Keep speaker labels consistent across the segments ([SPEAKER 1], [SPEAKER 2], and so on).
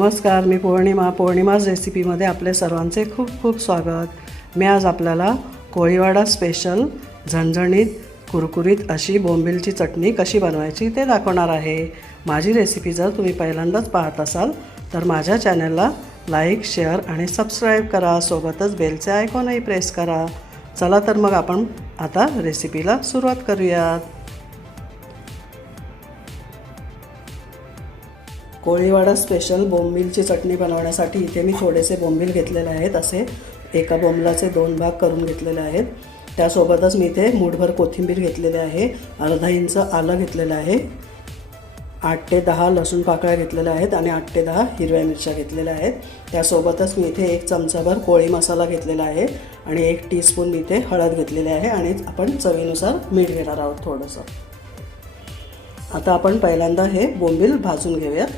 [SPEAKER 1] नमस्कार मी पौर्णिमा. पौर्णिमाज रेसिपीमध्ये आपले सर्वांचे खूप खूप स्वागत. मी आज आपल्याला कोळीवाडा स्पेशल झणझणीत कुरकुरीत अशी बोंबिलची चटणी कशी बनवायची ते दाखवणार आहे. माझी रेसिपी जर तुम्ही पहिल्यांदाच पाहत असाल तर माझ्या चॅनलला लाईक शेअर आणि सबस्क्राईब करा. सोबतच बेलचे आयकॉनही प्रेस करा. चला तर मग आपण आता रेसिपीला सुरुवात करूयात. कोळीवाडा स्पेशल बोंबीलची चटणी बनवण्यासाठी इथे मी थोडेसे बोंबील घेतलेले आहेत. असे एका बोंबलाचे दोन भाग करून घेतलेले आहेत. त्यासोबतच मी इथे मूठभर कोथिंबीर घेतलेले आहे. अर्धा इंच आलं घेतलेलं आहे. आठ ते दहा लसूण पाकळ्या घेतलेल्या आहेत आणि आठ ते दहा हिरव्या मिरच्या घेतलेल्या आहेत. त्यासोबतच मी इथे एक चमचाभर कोळी मसाला घेतलेला आहे आणि एक टीस्पून मी इथे हळद घेतलेली आहे आणि आपण चवीनुसार मीठ घेणार आहोत थोडंसं. आता आपण पहिल्यांदा हे बोंबील भाजून घेऊयात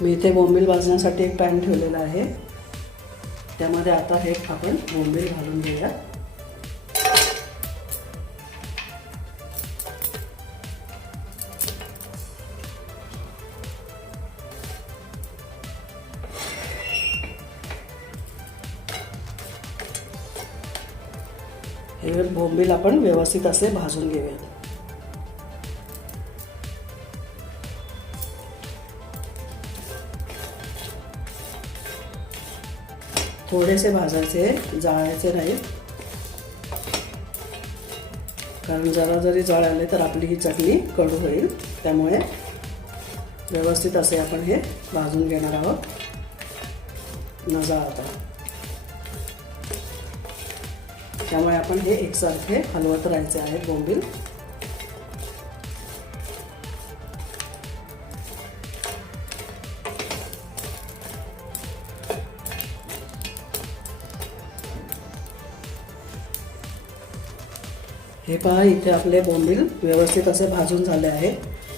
[SPEAKER 1] मी इथे बोंबील भाजण्यासाठी एक पॅन ठेवलेला आहे. त्यामध्ये आता हे आपण बोंबील घालून घेऊया. हे बोंबील आपण व्यवस्थित असे भाजून घेऊयात. थोडेसे भाजायचे जाळायचे नाही. कारण जरा जरी जळाले तर आपली ही चटणी कडू होईल. त्यामुळे व्यवस्थित असे आपण हे भाजून घेणार आहोत. न जाळता त्यामुळे आपण हे एकसारखे हलवत राहायचे आहेत बोंबील. हे पहा इथे आपले बोंबील व्यवस्थित असे भाजून झाले आहे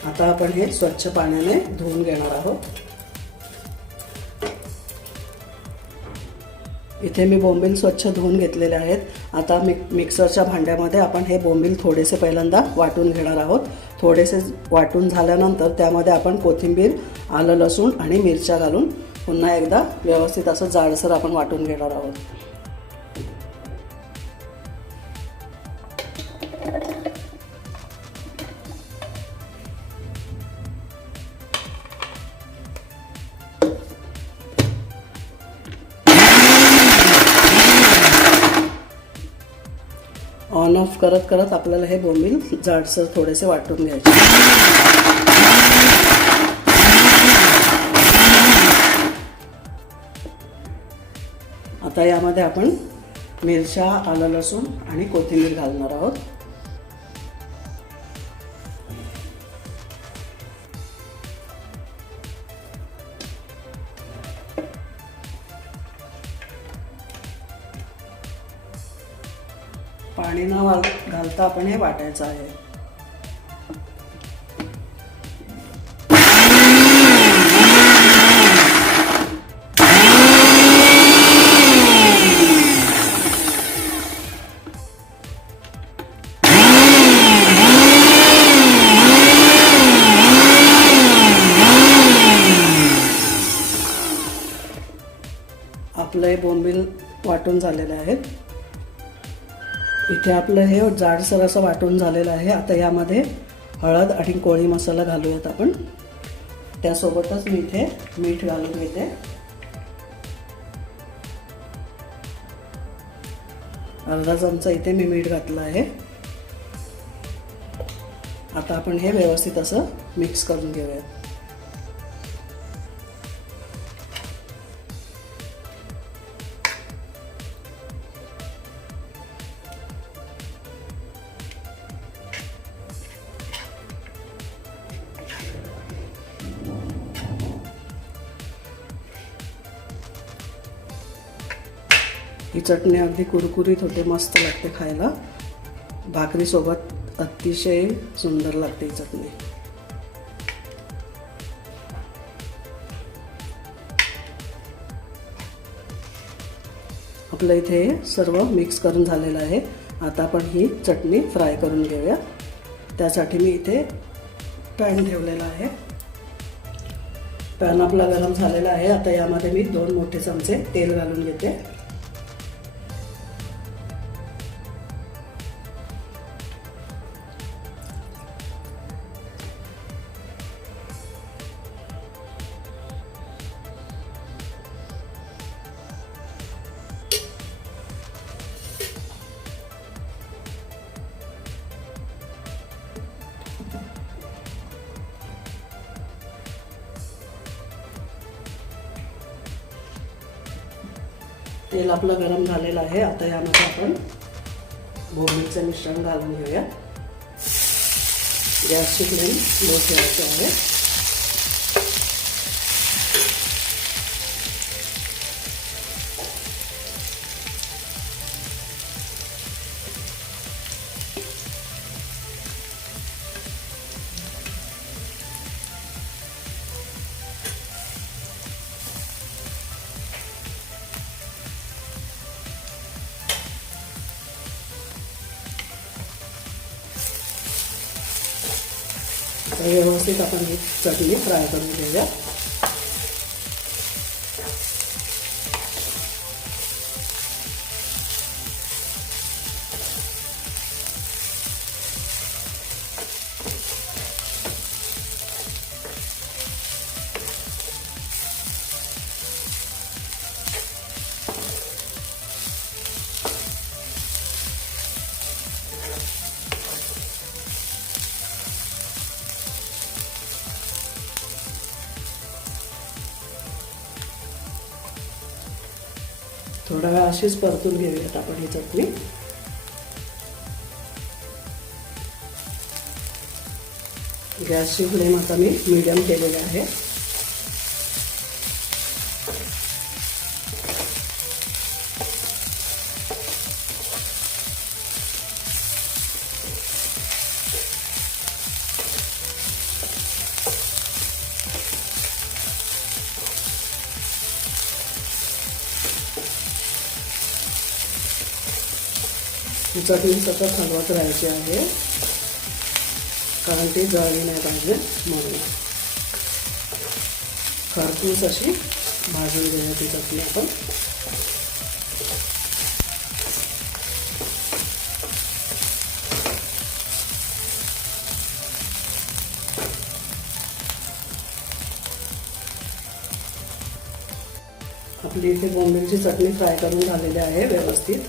[SPEAKER 1] आता आपण हे स्वच्छ पाण्याने धुवून घेणार आहोत. इथे मी बोंबील स्वच्छ धुवून घेतलेले आहेत. आता मिक मिक्सरच्या भांड्यामध्ये आपण हे बोंबील थोडेसे पहिल्यांदा वाटून घेणार आहोत. थोडेसे वाटून झाल्यानंतर त्यामध्ये आपण कोथिंबीर आलं लसूण आणि मिरच्या घालून पुन्हा एकदा व्यवस्थित असं जाडसर आपण वाटून घेणार आहोत. ऑन ऑफ करत करत आपल्याला हे बोंबील जाडसर थोडेसे वाटून घ्यायचे. आता यामध्ये आपण मिरच्या आलं लसूण आणि कोथिंबीर घालणार आहोत. पाणी न घाल- घालता आपण हे वाटायचं आहे. आपलं हे बोंबील वाटून झालेले आहेत इथे आपलं हे जाडसर असं वाटून झालेलं आहे. आता यामध्ये हळद आणि कोळी मसाला घालूयात आपण. त्यासोबतच मी इथे मीठ घालून घेते. अर्धा चमचा इथे मी मीठ घातलं आहे. आता आपण हे व्यवस्थित असं मिक्स करून घेऊयात. ही चटणी अगदी कुरकुरीत होते मस्त लागते खायला. भाकरीसोबत अतिशय सुंदर लागते ही चटणी. आपलं इथे सर्व मिक्स करून झालेलं आहे. आता आपण ही चटणी फ्राय करून घेऊया. त्यासाठी मी इथे पॅन ठेवलेला आहे. पॅन आपला गरम झालेला आहे. आता यामध्ये मी दोन मोठे चमचे तेल घालून घेते. तेल आपलं गरम झालेलं आहे. आता यामध्ये आपण बोंबीलचं मिश्रण घालून घेऊया. गॅसची फ्लेम लो ठेवायची आहे. व्यवस्थित आपण ही चटणी फ्राय करून घेऊया. थोडा वेळ अशीच परतून घेऊयात आपण ही चटणी गॅसची फ्लेम आता मी मीडियम केलेली आहे. ही चटणी सतत हलवत राहायची आहे. कारण ती जळली नाही पाहिजे म्हणून. खरपूस अशी भाजून घेऊया ती चटणी आपण. आपली इथे बोंबिलची चटणी फ्राय करून झालेली आहे व्यवस्थित.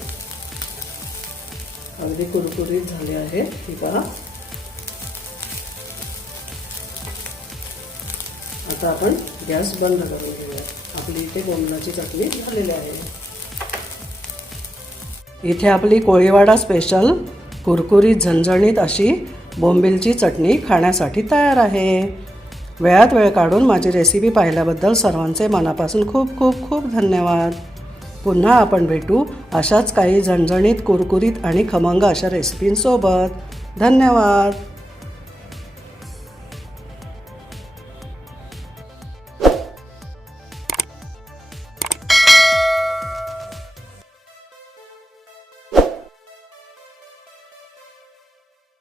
[SPEAKER 1] अगदी कुरकुरीत झाले आहे हे पहा. आता आपण गॅस बंद करून घेऊया. आपली इथे बोंबलाची चटणी झालेली आहे. इथे आपली कोळीवाडा स्पेशल कुरकुरीत झणझणीत अशी बोंबिलची चटणी खाण्यासाठी तयार आहे. वेळात वेळ काढून माझी रेसिपी पाहिल्याबद्दल सर्वांचे मनापासून खूप खूप खूप धन्यवाद. पुन्हा आपण भेटू अशाच काही झणझणीत कुरकुरीत आणि खमंग अशा रेसिपींसोबत धन्यवाद.